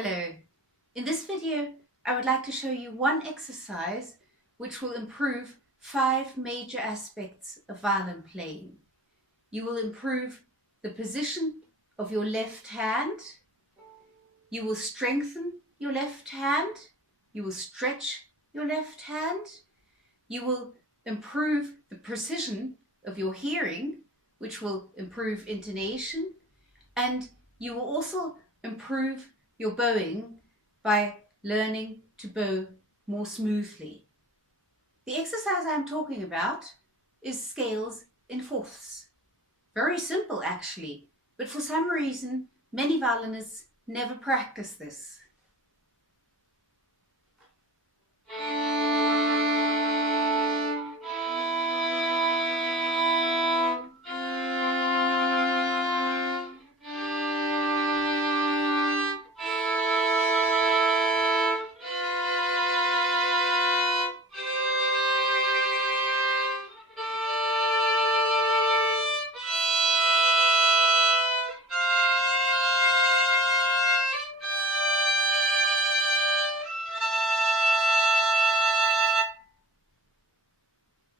Hello. In this video, I would like to show you one exercise which will improve 5 major aspects of violin playing. You will improve the position of your left hand. You will strengthen your left hand. You will stretch your left hand. You will improve the precision of your hearing, which will improve intonation. And you will also improve your bowing by learning to bow more smoothly. The exercise I'm talking about is scales in fourths. Very simple actually, but for some reason many violinists never practice this.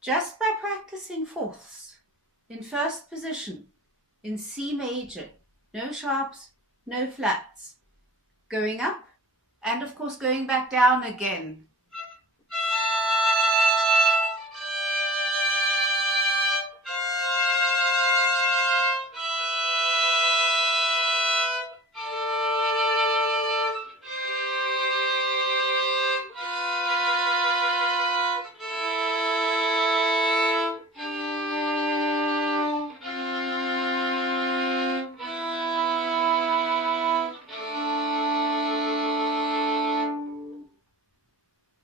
Just by practicing fourths in first position, in C major, no sharps, no flats, going up and of course going back down again.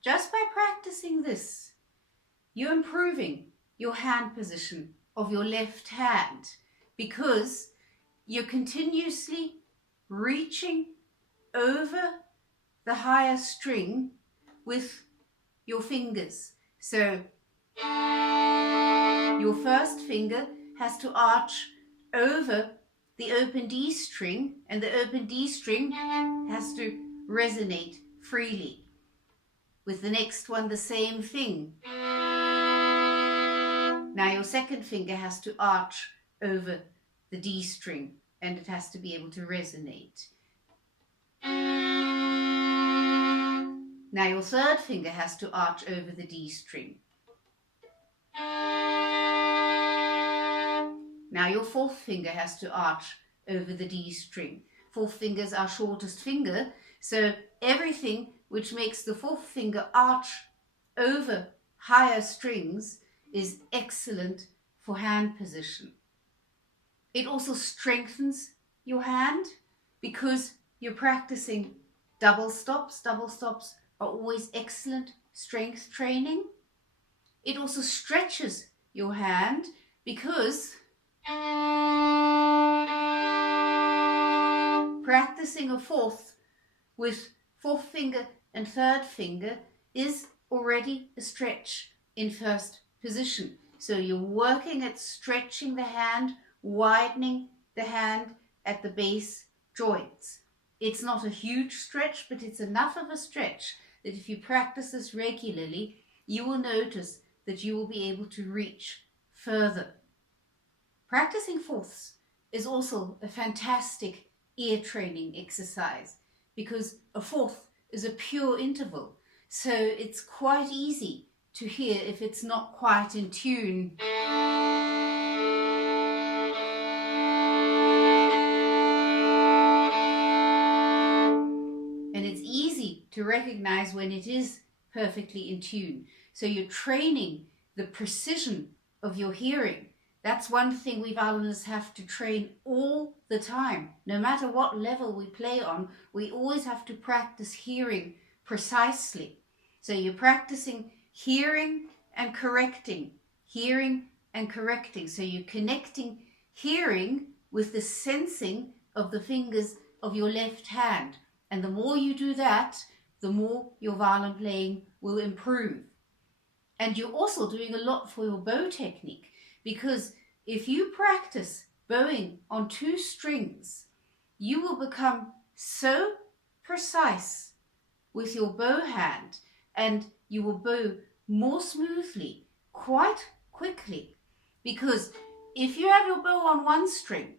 Just by practicing this, you're improving your hand position of your left hand because you're continuously reaching over the higher string with your fingers. So your first finger has to arch over the open D string, and the open D string has to resonate freely. With the next one, the same thing. Now your second finger has to arch over the D string and it has to be able to resonate. Now your third finger has to arch over the D string. Now your fourth finger has to arch over the D string. Fourth finger is our shortest finger, so everything which makes the fourth finger arch over higher strings is excellent for hand position. It also strengthens your hand because you're practicing double stops. Double stops are always excellent strength training. It also stretches your hand because practicing a fourth with fourth finger and third finger is already a stretch in first position. So you're working at stretching the hand, widening the hand at the base joints. It's not a huge stretch, but it's enough of a stretch that if you practice this regularly, you will notice that you will be able to reach further. Practicing fourths is also a fantastic ear training exercise because a fourth is a pure interval, so it's quite easy to hear if it's not quite in tune. And it's easy to recognize when it is perfectly in tune. So you're training the precision of your hearing. That's one thing we violinists have to train all the time. No matter what level we play on, we always have to practice hearing precisely. So you're practicing hearing and correcting, hearing and correcting. So you're connecting hearing with the sensing of the fingers of your left hand. And the more you do that, the more your violin playing will improve. And you're also doing a lot for your bow technique, because if you practice bowing on 2 strings, you will become so precise with your bow hand, and you will bow more smoothly quite quickly. Because if you have your bow on one string,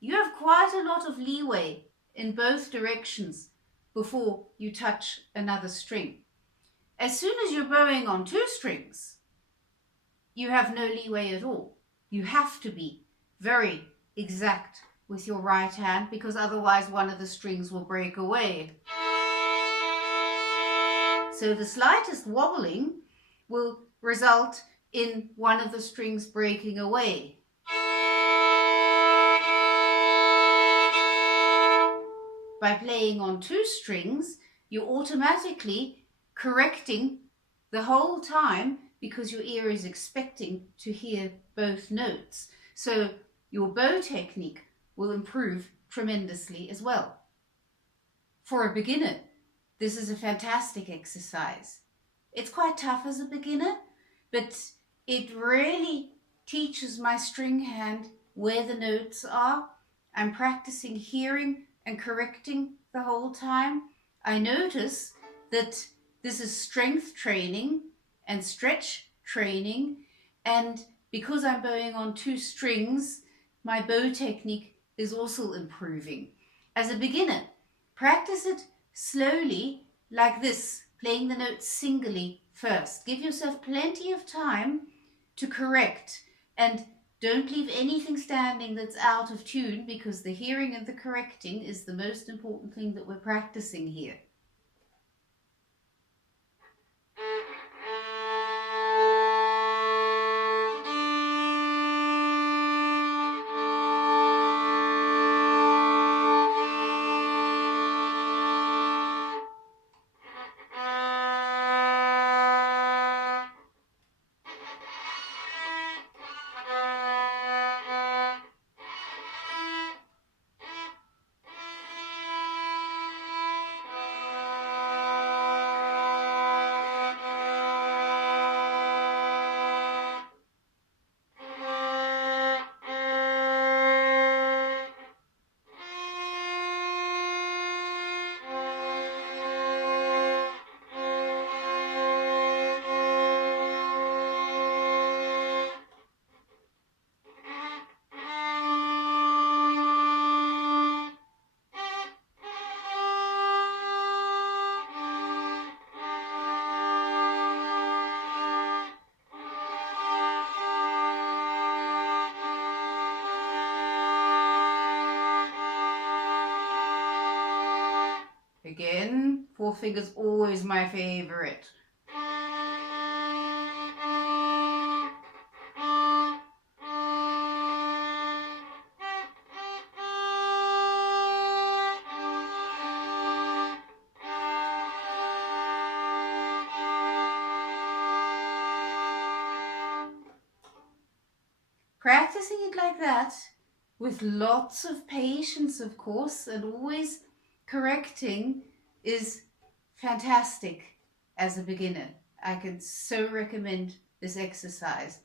you have quite a lot of leeway in both directions before you touch another string. As soon as you're bowing on two strings, you have no leeway at all. You have to be very exact with your right hand, because otherwise one of the strings will break away. So the slightest wobbling will result in one of the strings breaking away. By playing on two strings, you're automatically correcting the whole time, because your ear is expecting to hear both notes. So your bow technique will improve tremendously as well. For a beginner, this is a fantastic exercise. It's quite tough as a beginner, but it really teaches my string hand where the notes are. I'm practicing hearing and correcting the whole time. I notice that this is strength training and stretch training, and because I'm bowing on two strings, my bow technique is also improving. As a beginner, practice it slowly like this, playing the notes singly first. Give yourself plenty of time to correct, and don't leave anything standing that's out of tune, because the hearing and the correcting is the most important thing that we're practicing here. Again, four fingers always my favorite. Practicing it like that, with lots of patience, of course, and always correcting, is fantastic as a beginner. I can so recommend this exercise.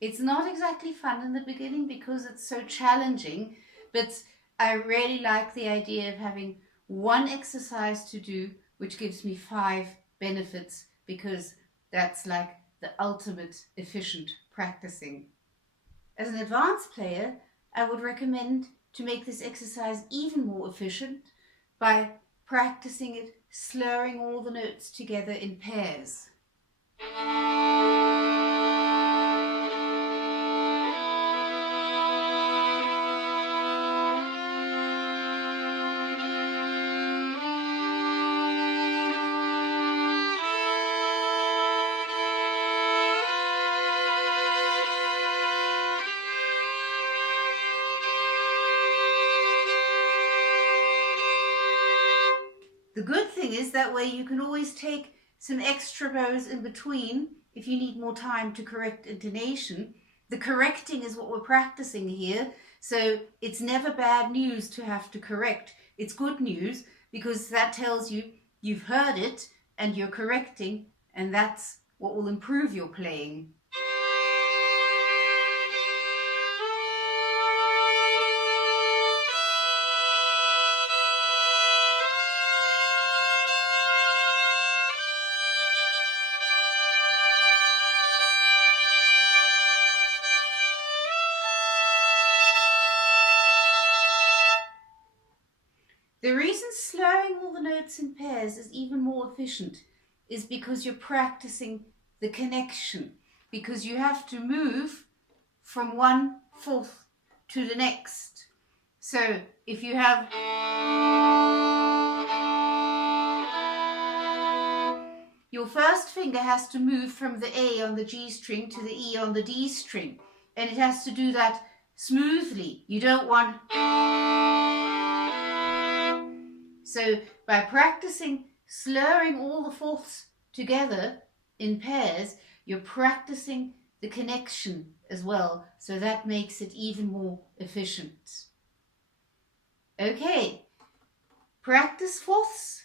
It's not exactly fun in the beginning because it's so challenging, but I really like the idea of having one exercise to do which gives me 5 benefits, because that's like the ultimate efficient practicing. As an advanced player, I would recommend to make this exercise even more efficient by practicing it slurring all the notes together in pairs. The good thing is that way you can always take some extra bows in between if you need more time to correct intonation. The correcting is what we're practicing here, so it's never bad news to have to correct. It's good news, because that tells you you've heard it and you're correcting, and that's what will improve your playing. The reason slurring all the notes in pairs is even more efficient is because you're practicing the connection, because you have to move from one fourth to the next. So if you have your first finger has to move from the A on the G string to the E on the D string, and it has to do that smoothly. You don't want... So by practicing slurring all the fourths together in pairs, you're practicing the connection as well, so that makes it even more efficient. Okay, practice fourths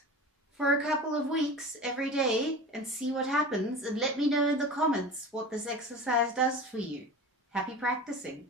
for a couple of weeks every day and see what happens, and let me know in the comments what this exercise does for you. Happy practicing!